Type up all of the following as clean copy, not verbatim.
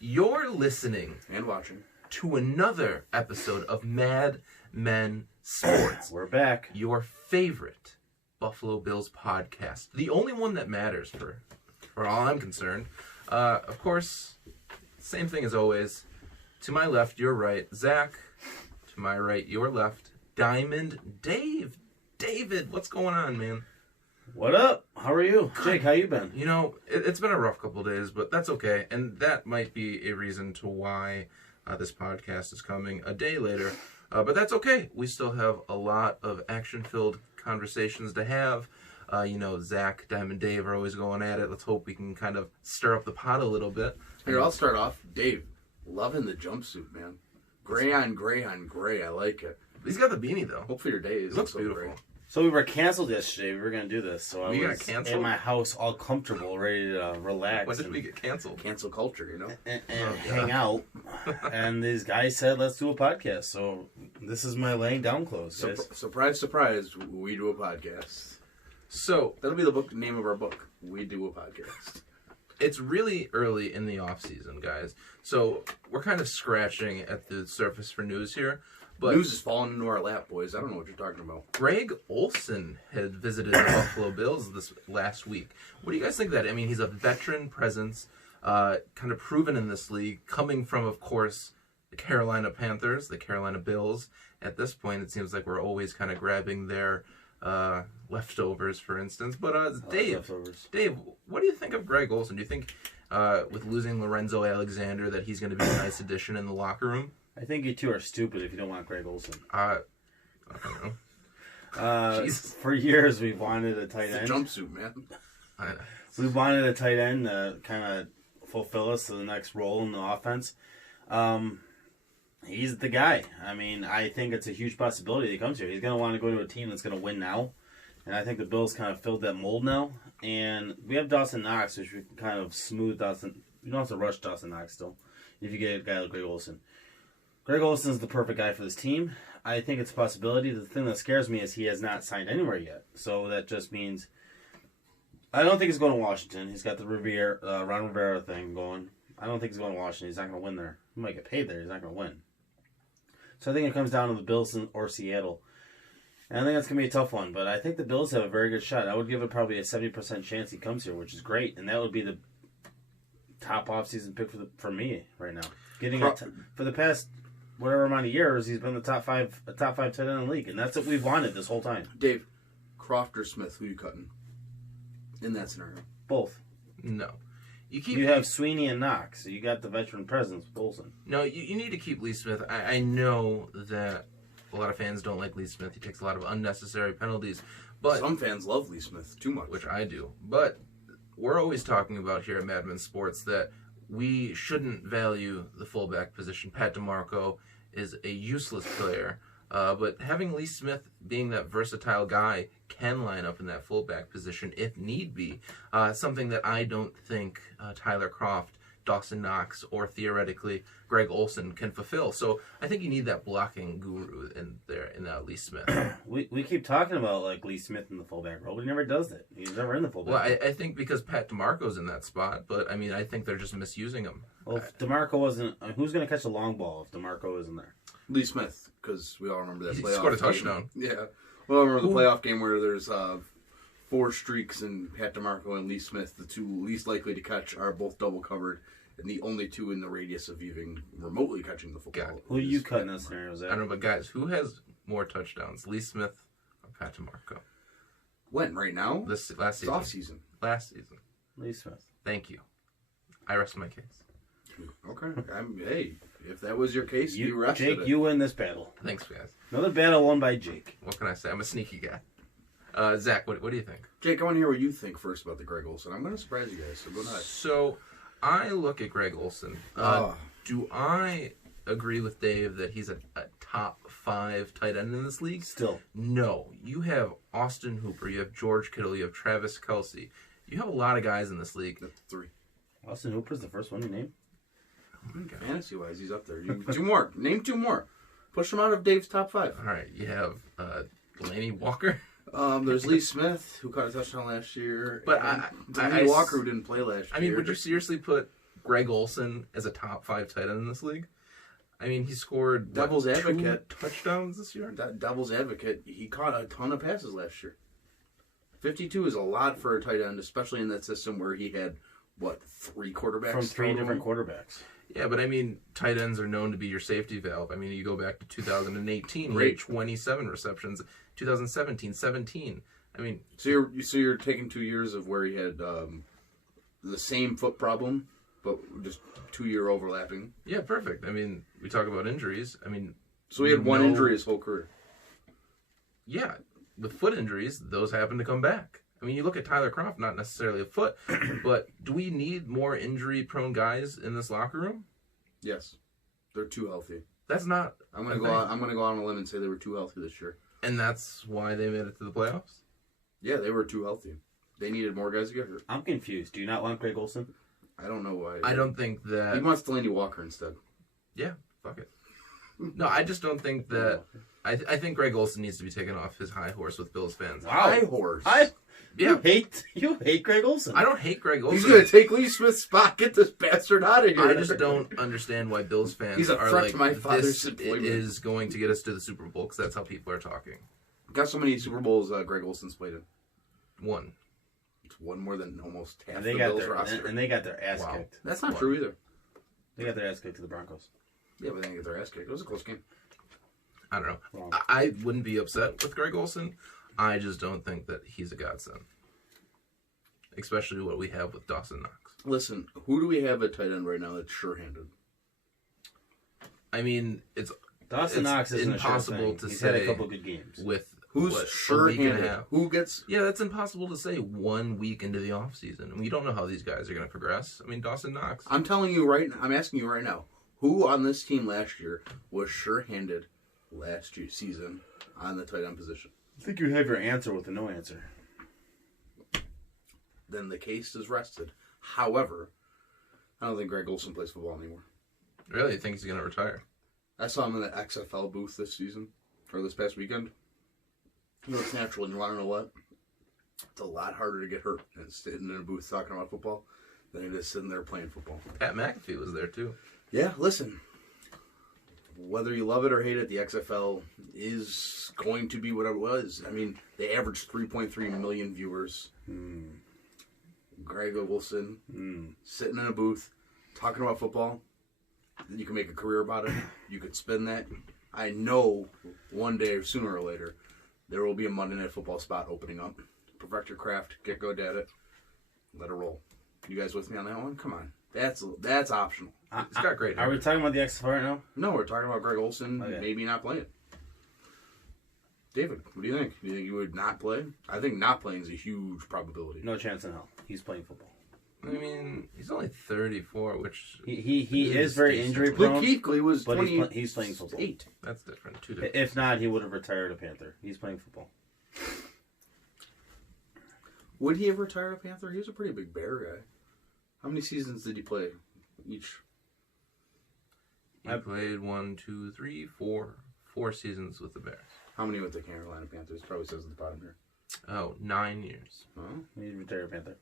You're listening and watching to another episode of Mad Men Sports. We're back. Your favorite Buffalo Bills podcast. The only one that matters for all I'm concerned. Of course, same thing as always. To my left, your right, Zach. To my right, your left, Diamond Dave. David, what's going on, man? What up? How are you? Jake, how you been? You know, it's been a rough couple days, but that's okay. And that might be a reason to why this podcast is coming a day later. But that's okay. We still have a lot of action-filled conversations to have. Zach, Diamond Dave are always going at it. Let's hope we can kind of stir up the pot a little bit. Here, I'll start off. Dave, loving the jumpsuit, man. Gray on gray on gray. I like it. He's got the beanie, though. Hope for your days. It looks so beautiful. great. So we were canceled yesterday. We were going to do this. So We I got was canceled? in my house all comfortable, ready to relax. When did we get canceled? Cancel culture, you know? and hang out. And these guys said, let's do a podcast. So this is my laying down clothes. guys. Surprise, surprise, we do a podcast. So, That'll be the name of our book. We do a podcast. it's really early in the off-season, guys. So we're kind of scratching at the surface for news here. But News is falling into our lap, boys. I don't know what you're talking about. Greg Olsen had visited the Buffalo Bills this last week. What do you guys think of that? I mean, he's a veteran presence, kind of proven in this league, coming from, of course, the Carolina Panthers, the Carolina Bills. At this point, it seems like we're always kind of grabbing their leftovers, for instance. But Dave, what do you think of Greg Olsen? Do you think with losing Lorenzo Alexander that he's going to be a nice addition in the locker room? I think you two are stupid if you don't want Greg Olsen. I don't know. For years, we've wanted a tight It's a end. jumpsuit, man. We wanted a tight end to kind of fulfill us to the next role in the offense. He's the guy. I mean, I think it's a huge possibility that he comes here. He's going to want to go to a team that's going to win now. And I think the Bills kind of filled that mold now. And we have Dawson Knox, which we can kind of smooth Dawson. You don't have to rush Dawson Knox still if you get a guy like Greg Olsen. Greg Olsen is the perfect guy for this team. I think it's a possibility. The thing that scares me is he has not signed anywhere yet. So that just means I don't think he's going to Washington. He's got the Ron Rivera thing going. I don't think he's going to Washington. He's not going to win there. He might get paid there. He's not going to win. So I think it comes down to the Bills or Seattle. And I think that's going to be a tough one. But I think the Bills have a very good shot. I would give it probably a 70% chance he comes here, which is great. And that would be the top offseason pick for me right now. For the past whatever amount of years, he's been a top five tight end in the league. And that's what we've wanted this whole time. Dave, Croft or Smith, who you cutting in that scenario? Both. No. You have Sweeney and Knox, so you got the veteran presence with Olsen. No, you need to keep Lee Smith. I know that a lot of fans don't like Lee Smith. He takes a lot of unnecessary penalties. But some fans love Lee Smith too much. Which I do. But we're always talking about here at Mad Men Sports that we shouldn't value the fullback position. Pat DeMarco is a useless player. But having Lee Smith being that versatile guy can line up in that fullback position if need be. Something that I don't think Tyler Kroft, Dawson Knox, or theoretically Greg Olsen can fulfill. So I think you need that blocking guru in there in Lee Smith. We keep talking about like Lee Smith in the fullback role, but he never does that. He's never in the fullback role. Well, I think because Pat DeMarco's in that spot, but I mean I think they're just misusing him. Well, if DeMarco wasn't, who's going to catch a long ball if DeMarco isn't there? Lee Smith, because we all remember that playoff. He scored a game. touchdown. Yeah, we all remember the playoff game where there's 4 streaks and Pat DeMarco and Lee Smith, the two least likely to catch, are both double covered. And the only two in the radius of even remotely catching the football. Who do you cut in that scenario, Zach? I don't know, but guys, who has more touchdowns, Lee Smith or Pat DeMarco? When? Right now? This last season. Off season. Last season. Lee Smith. Thank you. I rest my case. Okay. Hey, if that was your case, you rested Jake, it. you win this battle. Thanks, guys. Another battle won by Jake. What can I say? I'm a sneaky guy. Zach, what do you think? Jake, I want to hear what you think first about the Greg Olsen. I'm going to surprise you guys, so go ahead. So, I look at Greg Olsen. Do I agree with Dave that he's a top 5 tight end in this league? Still. No. You have Austin Hooper. You have George Kittle. You have Travis Kelce. You have a lot of guys in this league. That's 3. Austin Hooper's the first one you named? Fantasy-wise, he's up there. 2 more. Name 2 more. Push him out of Dave's top 5. All right. You have Delaney Walker. There's Lee Smith, who caught a touchdown last year. But Delaney Walker, who didn't play last year. I mean, would you seriously put Greg Olsen as a top 5 tight end in this league. I mean, he scored Devil's advocate 2 touchdowns this year. Devil's advocate, he caught a ton of passes last year. 52 is a lot for a tight end, especially in that system where he had, 3 quarterbacks? From 3 different quarterbacks. Yeah, but I mean, tight ends are known to be your safety valve. I mean, you go back to 2018, he Right. had 27 receptions. 2017, 17. I mean, So you're taking 2 years of where he had the same foot problem, but just 2-year overlapping. yeah, perfect. I mean, we talk about injuries. I mean, So he had one injury his whole career. yeah, with foot injuries, those happen to come back. I mean, you look at Tyler Kroft, not necessarily a foot, but do we need more injury-prone guys in this locker room? Yes, they're too healthy. That's not. I'm gonna go on a limb and say they were too healthy this year. And that's why they made it to the playoffs. Yeah, they were too healthy. They needed more guys to get hurt. I'm confused. Do you not want Greg Olsen? I don't know why. I don't think that. He wants Delaney Walker instead. Yeah, fuck it. No, I just don't think that. I think Greg Olsen needs to be taken off his high horse with Bills fans. Wow. High horse. Yeah, You hate Greg Olsen. I don't hate Greg Olsen. He's gonna take Lee Smith's spot. Get this bastard out of here. I just don't understand why Bills fans He's a are threat like, to my father's this employment. is going to get us to the Super Bowl, because that's how people are talking. Got so many Super Bowls Greg Olsen's played in. One. It's one more than almost half And the they got Bills their roster. and they got their ass Wow. kicked. That's not What? true either. They got their ass kicked to the Broncos. Yeah, but they didn't get their ass kicked. It was a close game. I don't know. Wrong. I wouldn't be upset with Greg Olsen. I just don't think that he's a godsend. Especially what we have with Dawson Knox. Listen, who do we have at tight end right now that's sure-handed? I mean, it's Dawson Knox isn't impossible a sure thing. to He's say had a couple good games. with Who's what, a week and a sure-handed? half. Who gets... Yeah, that's impossible to say 1 week into the offseason. We don't know how these guys are going to progress. I mean, Dawson Knox. I'm telling you right now, I'm asking you right now, who on this team last year was sure-handed last year season on the tight end position? I think you have your answer with a no answer. Then the case is rested. However, I don't think Greg Olsen plays football anymore. Really think he's going to retire? I saw him in the XFL booth this season, or this past weekend. You know, it's natural, and you want to know what? It's a lot harder to get hurt than sitting in a booth talking about football than it is sitting there playing football. Pat McAfee was there too. Yeah, listen. Whether you love it or hate it, the XFL is going to be what it was. I mean, they averaged 3.3 million viewers. Greg Olsen sitting in a booth talking about football. You can make a career about it. You could spin that. I know one day or sooner or later there will be a Monday Night Football spot opening up. Perfect your craft. Get good at it. Let it roll. You guys with me on that one? Come on. That's optional. He's got great hair. Are we talking about the XFL right now? No, we're talking about Greg Olsen Okay. maybe not playing. David, what do you think? Do you think you would not play? I think not playing is a huge probability. No chance in hell. He's playing football. I mean, he's only 34, which He is very decent. injury Luke prone. Kuechly was But 28. he's playing football. that's different. Two different. If not, he would have retired a Panther. He's playing football. Would he have retired a Panther? He was a pretty big Bear guy. How many seasons did he play each? He played 1, 2, 3, 4 seasons with the Bears. How many with the Carolina Panthers? Probably says at the bottom here. Oh, 9 years. Oh. He's retired a Panther.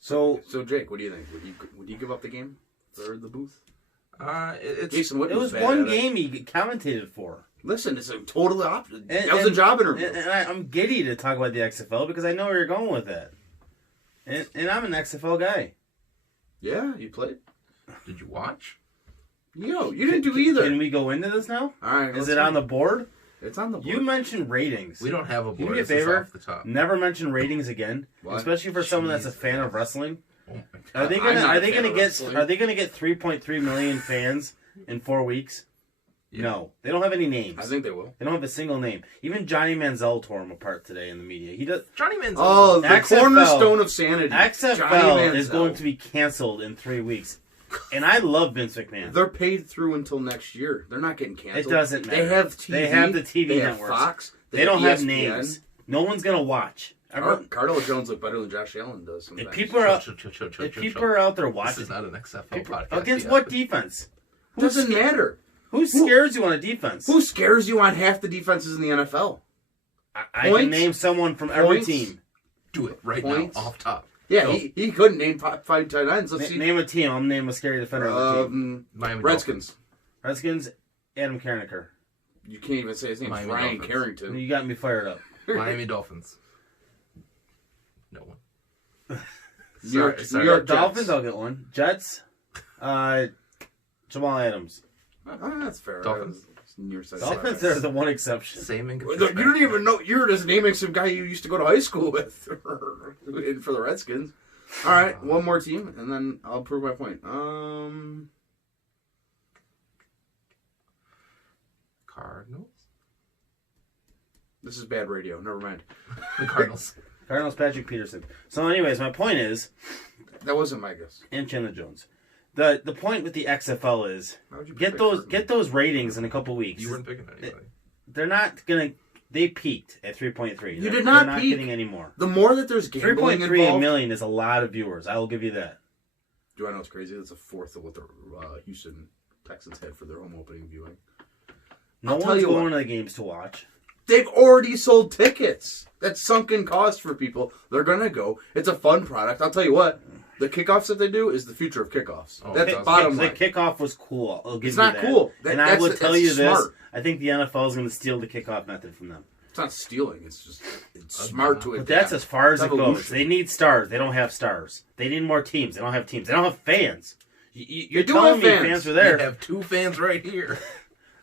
So Jake, what do you think? Would you give up the game for the booth? It's Jason Witten it was bad one at it. game he commentated for. Listen, it's a totally opposite. And- That was a and- job interview. And I'm giddy to talk about the XFL because I know where you're going with that. And I'm an XFL guy. Yeah, you played. Did you watch? You didn't do either. Can we go into this now? All right. Is it on the board? It's on the board. You mentioned ratings. We don't have a Do board. me a This is favor. off the top. Never mention ratings again, Why? especially for someone that's a Jeez, fan man. of wrestling. Oh my God. Are they I'm gonna not are a they fan gonna of get wrestling. are they gonna get 3.3 million fans in 4 weeks? Yeah. No, they don't have any names. I think they will. They don't have a single name. Even Johnny Manziel tore him apart today in the media. He does. Johnny Manziel. Oh, the XFL. cornerstone of sanity. Johnny XFL is Manziel. going to be canceled in 3 weeks, and I love Vince McMahon. They're paid through until next year. They're not getting canceled. It doesn't matter. They have TV. They have the TV they have networks. Fox. They don't have have ESPN. names. No one's gonna watch. Cardinal Jones look better than Josh Allen does sometimes. If people are out, Chill, if people are out there This watching, is not an XFL people- podcast. against yet. what defense? doesn't matter. Who scares you on a defense? Who scares you on half the defenses in the NFL? I can Points? name someone from every Points? team. Do it right Points? now, off top. Yeah, No. he couldn't name five tight ends. Let's see. Name a team. I'm name a scary defender on the team. Miami Redskins. Redskins, Adam Carnicker. You can't even say his name. Miami Ryan Dolphins. Carrington. You got me fired up. Miami Dolphins. No one. New York Dolphins, Jets. I'll get one. Jets, Jamal Adams. That's fair. Dolphins. Near side. Dolphins are the one exception. Same in You don't even know. You're just naming some guy you used to go to high school with for the Redskins. All right, one more team, and then I'll prove my point. Cardinals. This is bad radio. Never mind. The Cardinals. Cardinals, Patrick Peterson. So, anyways, my point is, That wasn't my guess. and Chandler Jones. The point with the XFL is How would you get predict those ratings in a couple weeks. You weren't picking anybody. They're not gonna. They peaked at 3.3. You They're- did not They're not peak. getting any more. The more that there's gambling 3.3 involved. million is a lot of viewers. I will give you that. Do I know what's crazy? That's a fourth of what the Houston Texans had for their home opening viewing. No I'll tell one's you going what. to the games to watch. They've already sold tickets. That's sunken cost for people. They're gonna go. It's a fun product. I'll tell you what. The kickoffs that they do is the future of kickoffs. Oh, That's the bottom The line. kickoff was cool. I'll give It's you not that. cool. And I That's- will tell that's you this. smart. I think the NFL is going to steal the kickoff method from them. It's not stealing. It's just smart to But adapt. that's as far as It's it goes. evolution. They need stars. They don't have stars. They need more teams. They don't have teams. They don't have fans. You're do telling have me fans. fans are You there. have two fans right here.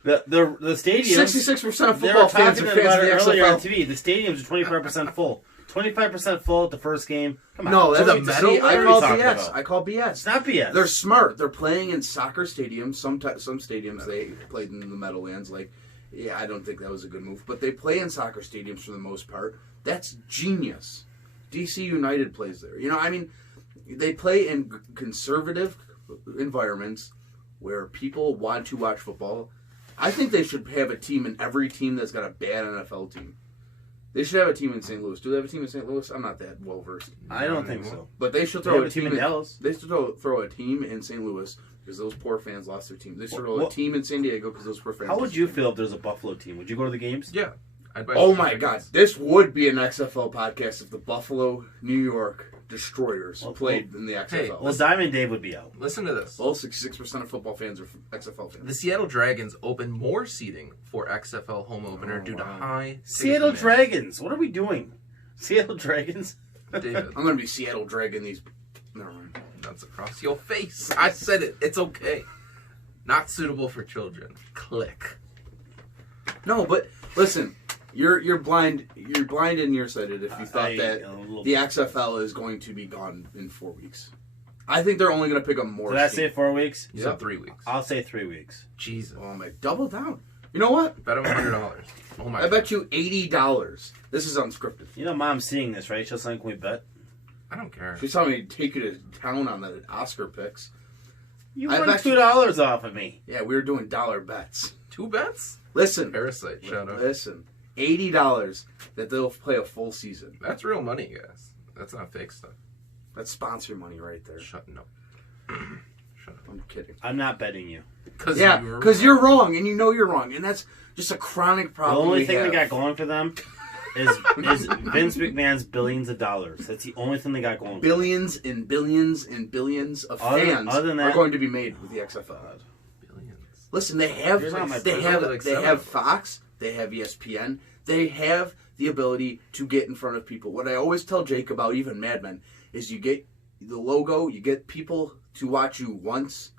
The stadium. 66% of They were football fans talking are fans about of it the earlier on XFL. TV. The stadiums are 25% full. 25% full at the first game. Come on. No, that's the metal see, I layer call you're talking BS. about. I call It's BS. not BS. They're smart. They're playing in soccer stadiums. Some stadiums they played in the Meadowlands. Like, yeah, I don't think that was a good move. But they play in soccer stadiums for the most part. That's genius. DC United plays there. You know, I mean, they play in conservative environments where people want to watch football. I think they should have a team in every team that's got a bad NFL team. They should have a team in St. Louis. Do they have a team in St. Louis? I'm not that well versed. I don't think so. But they should They throw have a team in Dallas. They should throw a team in St. Louis because those poor fans lost their team. They should throw a What- team in San Diego because those poor fans. How would lost you their team. feel if there's a Buffalo team? Would you go to the games? Yeah. I'd buy Oh some my tickets. God! This would be an XFL podcast if the Buffalo, New York Destroyers played in the XFL. Well, Diamond Dave would be out. Listen to this. Well, 66% of football fans are XFL fans. The Seattle Dragons open more seating for XFL home opener due to high Seattle ticket Dragons. What are we doing? Seattle Dragons? demand. David, I'm gonna be Seattle Dragon these. Never mind. that's across your face. I said it. It's okay. Not suitable for children. Click. No, but listen, you're blind. You're blind and nearsighted if you thought that the XFL is going to be gone in 4 weeks. I think they're only going to pick up more. Did I steam. say 4 weeks? You said 3 weeks. I'll say 3 weeks. Jesus. Oh my! Double down. You know what? Bet him $100. Oh my. I bet you $80. This is unscripted. You know, Mom's seeing this, right? She'll say, "Can we bet?" I don't care. She's telling me to take you to town on the Oscar picks. You I won bet you- $2 off of me. Yeah, we were doing dollar bets. 2 bets? Listen, Parasite. Shout out. listen. $80 that they'll play a full season. That's real money, guys. That's not fake stuff. That's sponsor money right there. Shut up. Shut up. I'm kidding. I'm not betting you. Because Yeah, because you're wrong, and you know you're wrong, and that's just a chronic The problem. only we thing have. they got going for them is Vince McMahon's billions of dollars. That's the only thing they got going. Billions and billions and billions of fans other than are that- going to be made with the XFL. Billions. Listen, they have You're not my they brother. have Like they seven have of them. Fox, they have ESPN, they have the ability to get in front of people. What I always tell Jake about even Mad Men is you get the logo, you get people to watch you once,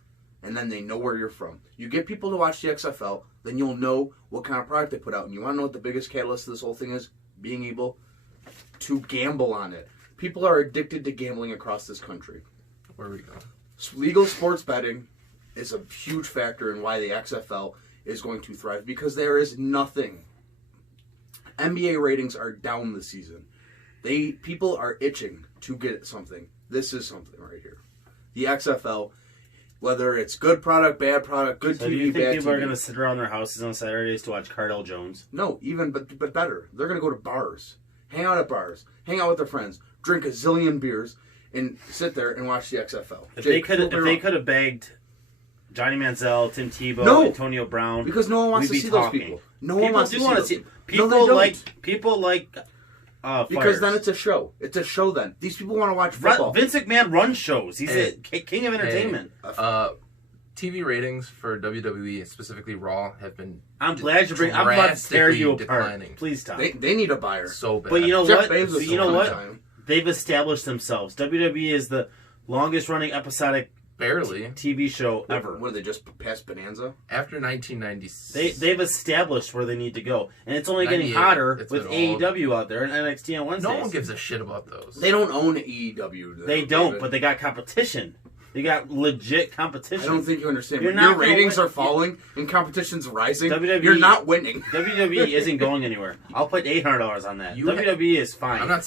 and then they know where you're from. You get people to watch the XFL, then you'll know what kind of product they put out. And you want to know what the biggest catalyst of this whole thing is? Being able to gamble on it. People are addicted to gambling across this country. Where we go? Legal sports betting is a huge factor in why the XFL is going to thrive because there is nothing. NBA ratings are down this season. People are itching to get something. This is something right here. The XFL, whether it's good product, bad product, good So TV, do you think bad people TV. are going to sit around their houses on Saturdays to watch Cardell Jones? No, even but better. They're going to go to bars, hang out at bars, hang out with their friends, drink a zillion beers, and sit there and watch the XFL. If Jake, they prove me wrong. could have begged Johnny Manziel, Tim Tebow, No. Antonio Brown, Because no one wants we'd to be see those talking. people. No one wants to see wanna those people. People No, they don't. like Because then it's a show. It's a show then. These people want to watch football. Vince McMahon runs shows. He's a king of entertainment. TV ratings for WWE, specifically Raw, have been. I'm glad you bring. I'm about to tear you apart. Please stop. They need a buyer So bad. But you know Jeff what? Bezos You know what? time. They've established themselves. WWE is the longest running episodic Barely. TV show ever. What, they just passed Bonanza? After 1996. They've established where they need to go, and it's only getting 98, hotter it's with been AEW out there and NXT on Wednesdays. No one gives a shit about those. They don't own AEW. They don't, but they got competition. They got legit competition. I don't think you understand. You're Your not gonna ratings win. are falling and competition's rising. WWE You're not winning. WWE isn't going anywhere. I'll put $800 on that. WWE is fine. I'm not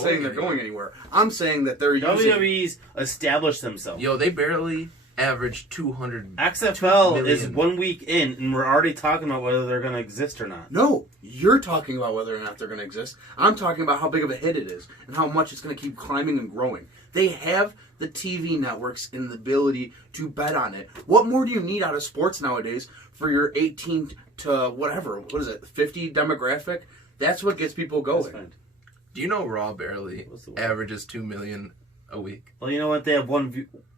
saying they're going anywhere. I'm saying that they're using... WWE's established themselves. Yo, they barely average 200. XFL is million. 1 week in, and we're already talking about whether they're going to exist or not. No, you're talking about whether or not they're going to exist. I'm talking about how big of a hit it is and how much it's going to keep climbing and growing. They have the TV networks and the ability to bet on it. What more do you need out of sports nowadays for your 18 to whatever, 50 demographic? That's what gets people going. Do you know Raw barely averages 2 million a week? Well, you know what? They have one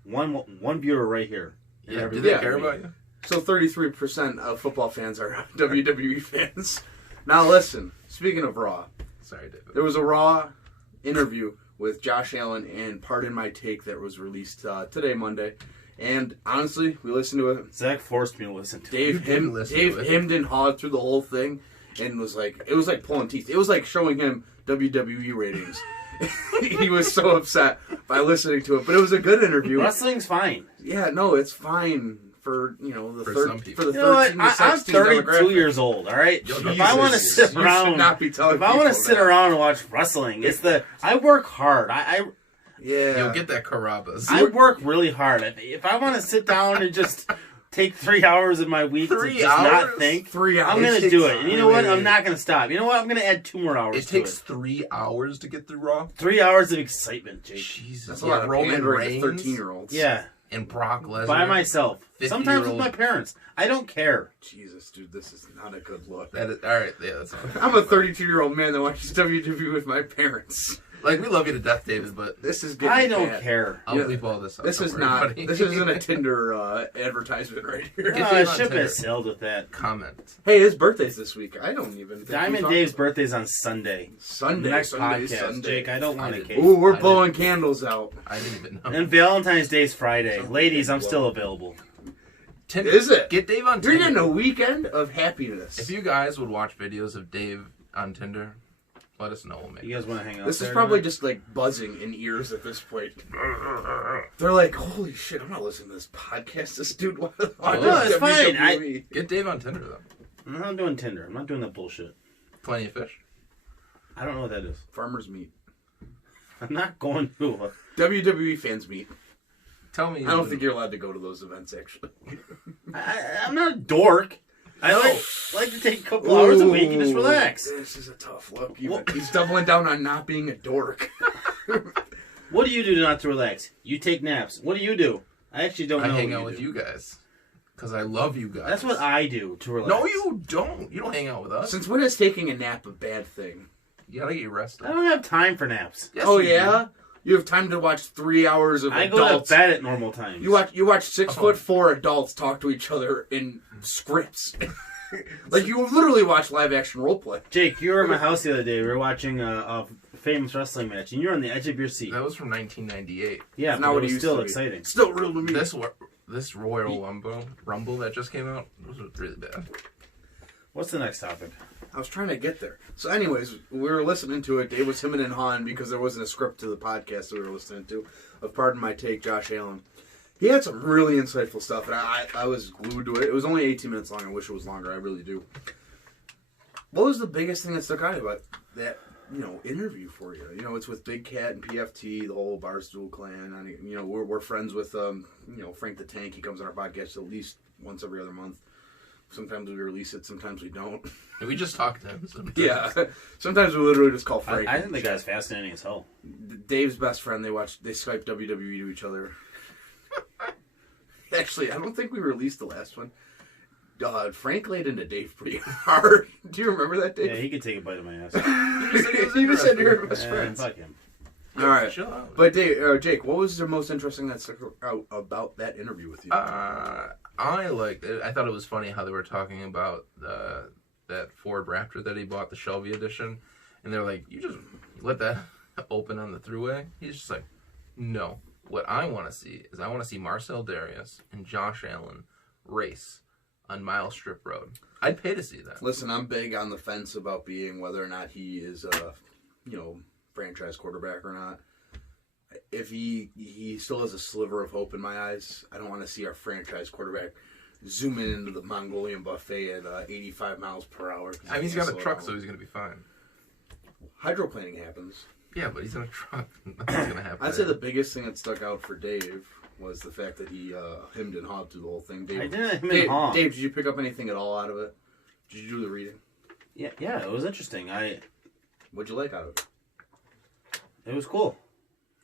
viewer right here. Yeah, do they care about you? So 33% of football fans are WWE fans. Now listen, speaking of Raw, Sorry, David. there was a Raw interview with Josh Allen and Pardon My Take that was released today, Monday. And honestly, we listened to it. Zach forced me to listen to it. Dave hemmed and hawed through the whole thing, and it was like pulling teeth. It was like showing him WWE ratings. He was so upset by listening to it, but it was a good interview. Wrestling's fine. Yeah, no, it's fine for the For some people. for the You know what? 13 to 16 I'm 32 demographic. years old. All right. Yo, If I want to sit You around, should not be telling if I want to people sit that. around and watch wrestling, I work hard. Yeah, You'll get that Carrabba's. I work really hard. If I want to sit down and just take 3 hours of my week to 3 just hours? not think, 3 hours. I'm going to do it. And you know what? I'm not going to stop. You know what? I'm going to add 2 more hours It to takes it. 3 hours to get through Raw. 3 hours of excitement, Jake. Jesus. That's a lot of Roman pandering to Reigns 13-year-olds. Yeah. and Brock Lesnar. By myself. Sometimes with 50-year-old my parents. I don't care. Jesus, dude, this is not a good look. That is, all right, yeah, that's fine. I'm a 32-year-old man that watches WWE with my parents. Like, we love you to death, David, but This is getting I don't bad. care. I'll Yeah. leave all this out. This Don't is worry, not. buddy. This isn't a Tinder advertisement right here. Get Oh, Dave the on ship Tinder. has sailed with that. Comment. Hey, his birthday's this week. I don't even. think we Diamond talked Dave's about birthday's on Sunday. it. Sunday. Next Sunday, podcast, Sunday. Jake. I don't want a I cake. Ooh, we're I blowing candles out. I didn't even know. And Valentine's Day's Friday. Ladies, I'm still available. Tinder. Is it? Get Dave on You're Tinder. getting a weekend of happiness. If you guys would watch videos of Dave on Tinder, let us know. You guys want to hang out This is there probably tonight? just like buzzing in ears at this point. They're like, "Holy shit! I'm not listening to this podcast. This dude, No, it's fine. Get Dave on Tinder, though. I'm not doing Tinder. I'm not doing that bullshit. Plenty of fish. I don't know what that is. Farmers meet. I'm not going to. WWE fans meet. Tell me. I don't think you're allowed to go to those events, actually. I'm not a dork. I like to take a couple hours a week and just relax. This is a tough look. He's doubling down on not being a dork. What do you do not to relax? You take naps. What do you do? I actually don't I know. hang what out with do. you guys. Because I love you guys. That's what I do to relax. No, you don't. You don't hang out with us. Since when is taking a nap a bad thing? You gotta get rested. I don't have time for naps. Yes, Oh you yeah, you have time to watch 3 hours of I go adults. to bed at normal times. You watch 6'4" adults talk to each other in scripts. Like you literally watch live action role play. Jake, you were at my house the other day. We were watching a famous wrestling match, and you're on the edge of your seat. That was from 1998. Yeah, Not but what it it was used still to be. exciting. Still real to me. This Royal Rumble that just came out was really bad. What's the next topic? I was trying to get there. So, anyways, we were listening to it. Dave was hemming and hawing because there wasn't a script to the podcast that we were listening to. Of Pardon My Take, Josh Allen. He had some really insightful stuff, and I was glued to it. It was only 18 minutes long. I wish it was longer. I really do. What was the biggest thing that stuck out about that, interview for you? It's with Big Cat and PFT, the whole Barstool clan. And, we're friends with, Frank the Tank. He comes on our podcast at least once every other month. Sometimes we release it, sometimes we don't. And we just talked to him. Sometimes. Yeah. Sometimes we literally just call Frank. I think the guy's fascinating as hell. Dave's best friend, they Skype WWE to each other. Actually, I don't think we released the last one. Frank laid into Dave pretty hard. Do you remember that, Dave? Yeah, he could take a bite of my ass. You just said you were best friends. Fuck him. All right. Chill out. But Dave, Jake, what was the most interesting that stuck out about that interview with you? I liked it. I thought it was funny how they were talking about that Ford Raptor that he bought, the Shelby edition, and they're like, "You just let that open on the thruway?" He's just like, "No. What I want to see is I want to see Marcel Darius and Josh Allen race on Mile Strip Road. I'd pay to see that." Listen, I'm big on the fence about being whether or not he is a, franchise quarterback or not. If he still has a sliver of hope in my eyes, I don't want to see our franchise quarterback zooming into the Mongolian buffet at 85 miles per hour. I mean, he's got a truck, so he's going to be fine. Hydroplaning happens. Yeah, but he's in a truck. Nothing's going to happen. I'd say the biggest thing that stuck out for Dave was the fact that he hemmed and hawed through the whole thing. Dave, I didn't hem and haw. Dave, did you pick up anything at all out of it? Did you do the reading? Yeah, it was interesting. What'd you like out of it? It was cool.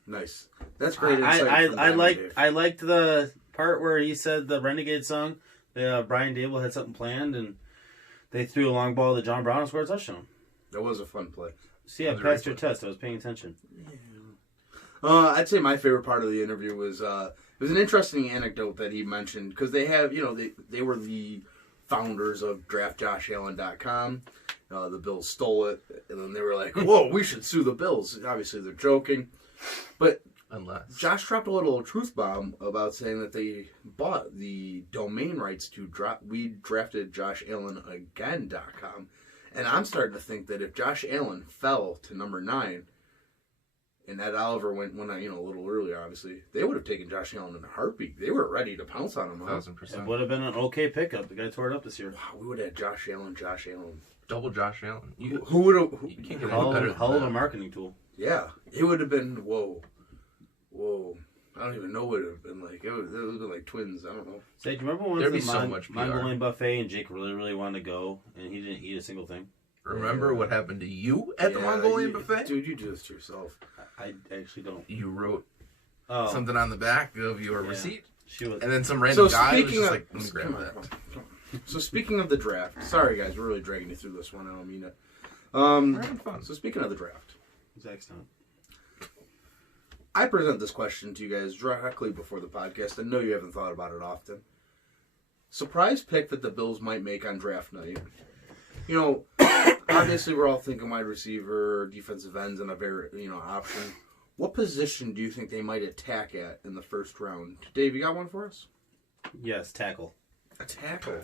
Nice. That's great insight. I liked the part where he said the Renegade song. Brian Dable had something planned, and they threw a long ball to John Brown and scored a touchdown. That was a fun play. See, I passed your test. I was paying attention. Yeah. I'd say my favorite part of the interview was it was an interesting anecdote that he mentioned because they have they were the founders of DraftJoshAllen.com. The Bills stole it, and then they were like, "Whoa, we should sue the Bills." Obviously, they're joking, but Unless Josh dropped a little truth bomb about saying that they bought the domain rights to we drafted Josh Allen again.com. And I'm starting to think that if Josh Allen fell to number 9 and Ed Oliver went a little earlier, obviously, they would have taken Josh Allen in a heartbeat. They were ready to pounce on him. 1,000%. It would have been an okay pickup. The guy tore it up this year. Wow, we would have had Josh Allen. Double Josh Allen. Who would have... You can't get any Hell better of than a that. marketing tool. Yeah, it would have been... Whoa. I don't even know what it would have been like. It would have been like twins. I don't know. Say, do you remember when There'd the be so much PR. Mongolian buffet and Jake really, really wanted to go, and he didn't eat a single thing? Remember what happened to you at the Mongolian buffet? Dude, you do this to yourself. I actually don't. You wrote Oh, something on the back of your receipt, she was. and then some random guy was speaking just of- like, "Let me grab that." Come on. So speaking of the draft, sorry guys, we're really dragging you through this one. I don't mean it. We're having fun. So speaking of the draft, Zach's not. I present this question to you guys directly before the podcast. I know you haven't thought about it often. Surprise pick that the Bills might make on draft night. Obviously we're all thinking wide receiver, defensive ends, and a very option. What position do you think they might attack at in the first round? Dave, you got one for us? Yes, tackle. A tackle.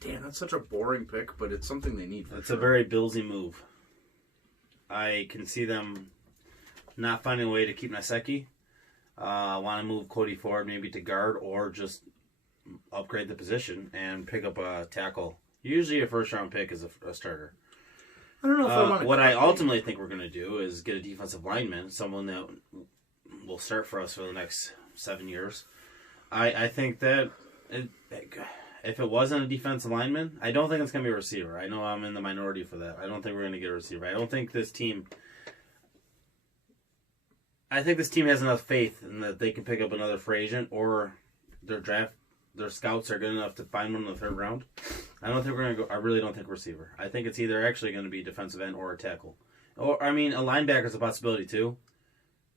Damn, that's such a boring pick, but it's something they need. It's a very Billsy move. I can see them not finding a way to keep Naseki. Want to move Cody Ford maybe to guard or just upgrade the position and pick up a tackle. Usually a first-round pick is a starter. I don't know if I want to. What I ultimately think we're going to do is get a defensive lineman, someone that will start for us for the next 7 years. I think that if it wasn't a defensive lineman, I don't think it's going to be a receiver. I know I'm in the minority for that. I don't think we're going to get a receiver. I think this team has enough faith in that they can pick up another free agent or their scouts are good enough to find one in the third round. I really don't think receiver. I think it's either actually going to be defensive end or a tackle. Or, a linebacker is a possibility too.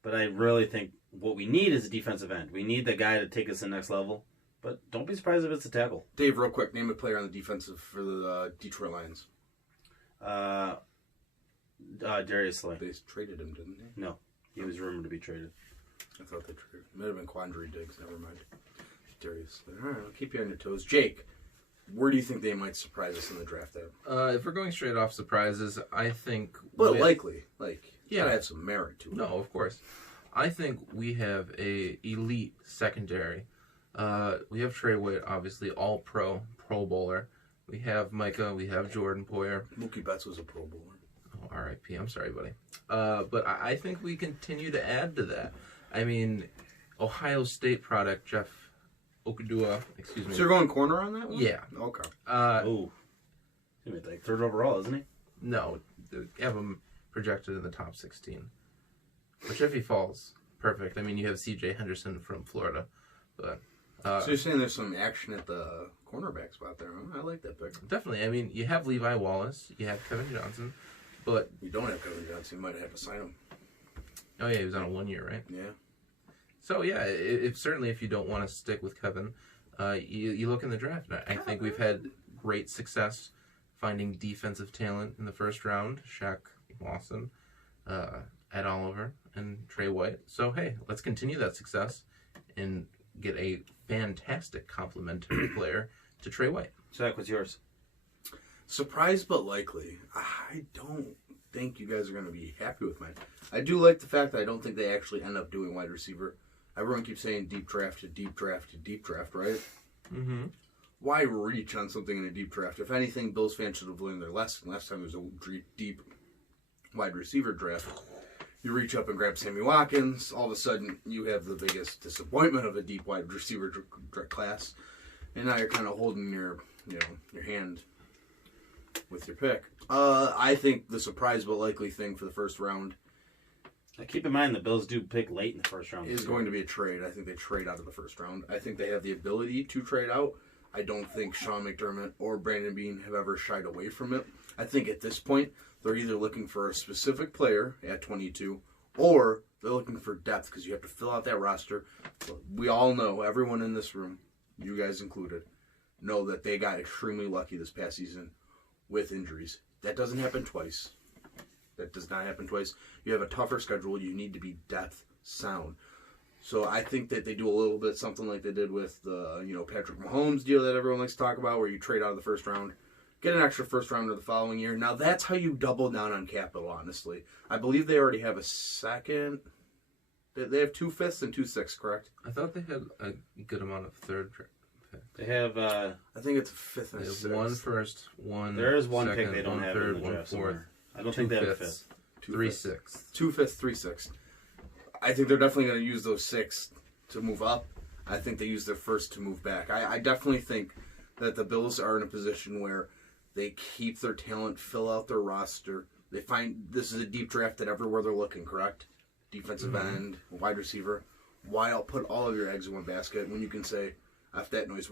But I really think what we need is a defensive end. We need the guy to take us to the next level. But don't be surprised if it's a tackle. Dave, real quick, name a player on the defensive for the Detroit Lions. Darius Slay. They traded him, didn't they? No, he was rumored to be traded. I thought they traded. It might have been Quandary Diggs. Never mind. Darius Slay. All right, I'll keep you on your toes. Jake, where do you think they might surprise us in the draft at? If we're going straight off surprises, I think... But likely. You Yeah. gotta have some merit to it. No, of course. I think we have a elite secondary. We have Trey Witt, obviously, all-pro, Pro Bowler. We have Micah. We have Jordan Poyer. Mookie Betts was a Pro Bowler. Oh, R.I.P. I'm sorry, buddy. But I think we continue to add to that. Ohio State product, Jeff Okudua, excuse me. So you're going corner on that one? Yeah. Okay. He's going to be like third overall, isn't he? No, they have him projected in the top 16. Which if he falls, perfect. You have C.J. Henderson from Florida, but So you're saying there's some action at the cornerback spot there, huh? I like that pick. Definitely. I mean, you have Levi Wallace, you have Kevin Johnson, but... You don't have Kevin Johnson. You might have to sign him. Oh, yeah, he was on a 1 year, right? Yeah. So, yeah, certainly if you don't want to stick with Kevin, you look in the draft. I think we've had great success finding defensive talent in the first round. Shaq Lawson, Ed Oliver, and Trey White. So, hey, let's continue that success and get a fantastic complementary player to Trey White. Shaq, what's yours? Surprised but likely. I don't think you guys are going to be happy with mine. I do like the fact that I don't think they actually end up doing wide receiver. Everyone keeps saying deep draft to deep draft to deep draft, right? Mm-hmm. Why reach on something in a deep draft? If anything, Bills fans should have learned their lesson. Last time there was a deep wide receiver draft. You reach up and grab Sammy Watkins. All of a sudden, you have the biggest disappointment of a deep wide receiver class, and now you're kind of holding your hand with your pick. I think the surprise but likely thing for the first round. Now keep in mind the Bills do pick late in the first round. Is going to be a trade. I think they trade out of the first round. I think they have the ability to trade out. I don't think Sean McDermott or Brandon Beane have ever shied away from it. I think at this point, they're either looking for a specific player at 22, or they're looking for depth because you have to fill out that roster. We all know, everyone in this room, you guys included, know that they got extremely lucky this past season with injuries. That doesn't happen twice. That does not happen twice. You have a tougher schedule. You need to be depth sound. So I think that they do a little bit something like they did with the Patrick Mahomes deal that everyone likes to talk about, where you trade out of the first round, get an extra first rounder the following year. Now that's how you double down on capital. Honestly, I believe they already have a second. They have 2 5ths and 2 6ths, correct? I thought they had a good amount of third picks. They have. I think it's a 5th and a 6th. One first, one. There is one second, pick they don't one have third, in the one draft fourth. somewhere. I don't think they have a 5th. 3 6ths. 2 5ths, 3 6ths. I think they're definitely going to use those 6 to move up. I think they use their first to move back. I definitely think that the Bills are in a position where they keep their talent, fill out their roster. They find this is a deep draft at everywhere they're looking, correct? Defensive end, wide receiver. Why put all of your eggs in one basket when you can say, after that noise,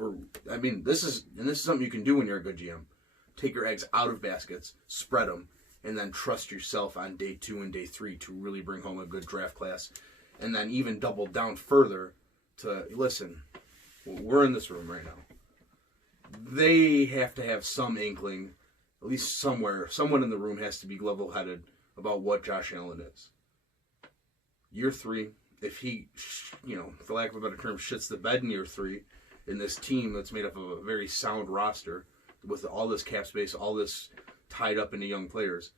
this is something you can do when you're a good GM. Take your eggs out of baskets, spread them, and then trust yourself on day 2 and day 3 to really bring home a good draft class. And then even double down further to, listen, we're in this room right now. They have to have some inkling, at least somewhere, someone in the room has to be level-headed about what Josh Allen is. Year 3, if he, for lack of a better term, shits the bed in year 3, in this team that's made up of a very sound roster, with all this cap space, all this tied up into young players,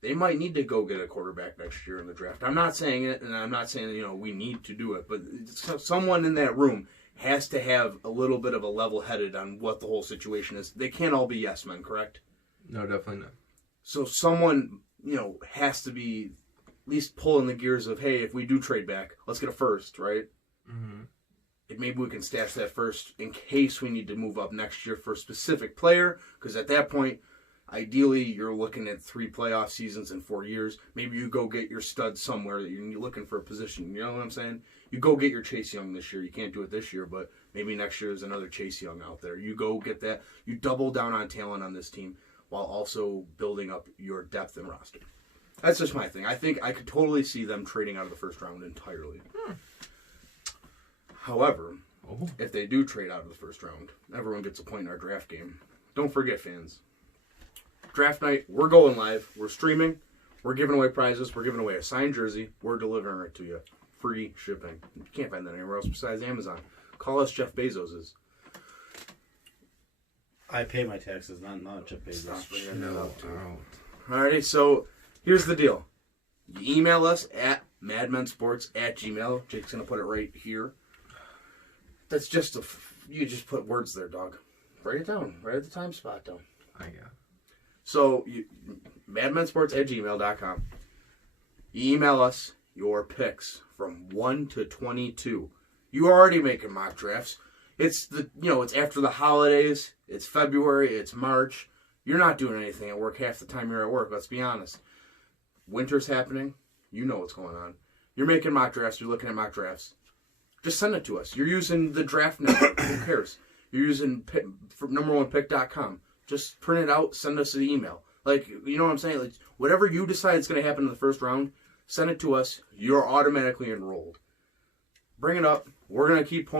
they might need to go get a quarterback next year in the draft. I'm not saying it, and I'm not saying, we need to do it, but someone in that room has to have a little bit of a level-headed on what the whole situation is. They can't all be yes men, correct? No, definitely not. So someone, has to be at least pulling the gears of, hey, if we do trade back, let's get a first, right? Mm-hmm. Maybe we can stash that first in case we need to move up next year for a specific player, because at that point, ideally, you're looking at 3 playoff seasons in 4 years. Maybe you go get your stud somewhere that you're looking for a position. You know what I'm saying? You go get your Chase Young this year. You can't do it this year, but maybe next year there's another Chase Young out there. You go get that. You double down on talent on this team while also building up your depth and roster. That's just my thing. I think I could totally see them trading out of the first round entirely. However, if they do trade out of the first round, everyone gets a point in our draft game. Don't forget, fans. Draft night, we're going live. We're streaming. We're giving away prizes. We're giving away a signed jersey. We're delivering it to you. Free shipping. You can't find that anywhere else besides Amazon. Call us Jeff Bezos's. I pay my taxes, not Jeff Bezos. No. Alrighty, so here's the deal. You email us at madmensports@gmail. Jake's going to put it right here. That's just you just put words there, dog. Write it down. Write the time spot down. I got. So, madmensports@gmail.com. You email us your picks from 1 to 22. You are already making mock drafts. It's it's after the holidays. It's February. It's March. You're not doing anything at work half the time you're at work. Let's be honest. Winter's happening. You know what's going on. You're making mock drafts. You're looking at mock drafts. just send it to us. You're using the draft network. Who cares? You're using number1pick.com. Just print it out, send us an email. Like, you know what I'm saying? Like, whatever you decide is going to happen in the first round, send it to us. You're automatically enrolled. Bring it up. We're going to keep